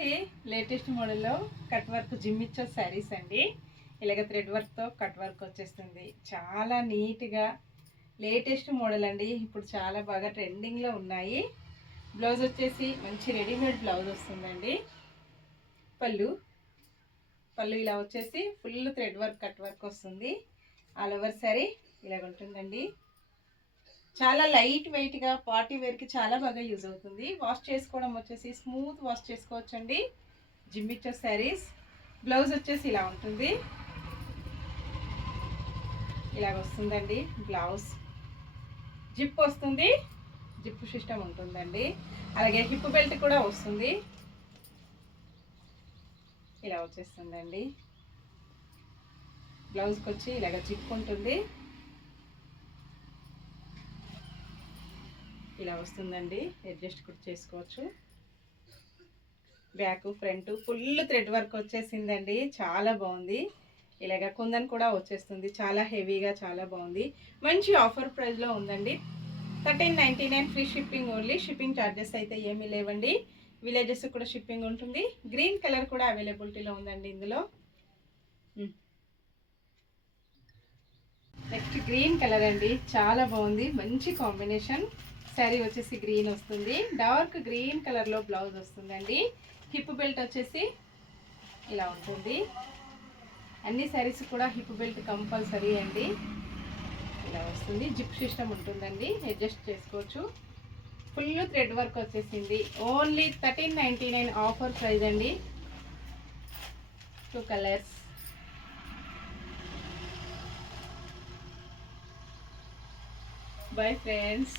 చూడండి లేటెస్ట్ మోడల్లో cut work జిమ్మిచ్చో saris అండి. ఇలాగ థ్రెడ్ వర్క్తో కట్ వర్క్ వచ్చేస్తుంది. చాలా నీట్గా లేటెస్ట్ మోడల్ అండి. ఇప్పుడు చాలా బాగా ట్రెండింగ్లో ఉన్నాయి. బ్లౌజ్ వచ్చేసి మంచి రెడీమేడ్ బ్లౌజ్ వస్తుందండి. పళ్ళు ఇలా వచ్చేసి full thread work cut work వస్తుంది. ఆల్ ఓవర్ శారీ ఇలాగ ఉంటుందండి. చాలా లైట్ వెయిట్గా పార్టీ వేర్కి చాలా బాగా యూజ్ అవుతుంది. వాష్ చేసుకోవడం వచ్చేసి స్మూత్ వాష్ చేసుకోవచ్చండి. జిమ్మిచ్చో శారీస్. బ్లౌజ్ వచ్చేసి ఇలా ఉంటుంది, ఇలాగ వస్తుందండి. బ్లౌజ్ జిప్ వస్తుంది, జిప్ సిస్టమ్ ఉంటుందండి. అలాగే హిప్ బెల్ట్ కూడా వస్తుంది, ఇలా వచ్చేస్తుందండి. బ్లౌజ్కి వచ్చి ఇలాగ జిప్ ఉంటుంది, ఇలా వస్తుందండి. అడ్జస్ట్ కూడా చేసుకోవచ్చు. Back front full thread work వచ్చేసిందండి. చాలా బాగుంది. ఇలాగ కుందన్ కూడా వచ్చేస్తుంది. చాలా హెవీగా చాలా బాగుంది. మంచి ఆఫర్ ప్రైస్లో ఉందండి. 1399 free shipping only. Shipping charges అయితే ఏమీ లేవండి. విలేజెస్ కూడా షిప్పింగ్ ఉంటుంది. గ్రీన్ కలర్ కూడా అవైలబిలిటీలో ఉందండి ఇందులో. నెక్స్ట్ గ్రీన్ కలర్ అండి, చాలా బాగుంది. మంచి కాంబినేషన్. శారీ వచ్చేసి గ్రీన్ వస్తుంది. డార్క్ గ్రీన్ కలర్లో బ్లౌజ్ వస్తుందండి. హిప్ బెల్ట్ వచ్చేసి ఇలా ఉంటుంది. అన్ని శారీస్ కూడా హిప్ బెల్ట్ కంపల్సరీ అండి. ఇలా వస్తుంది. జిప్ సిస్టమ్ ఉంటుందండి, అడ్జస్ట్ చేసుకోవచ్చు. ఫుల్ థ్రెడ్ వర్క్ వచ్చేసింది. ఓన్లీ 1399 ఆఫర్ ప్రైస్ అండి. 2 కలర్స్. Bye friends.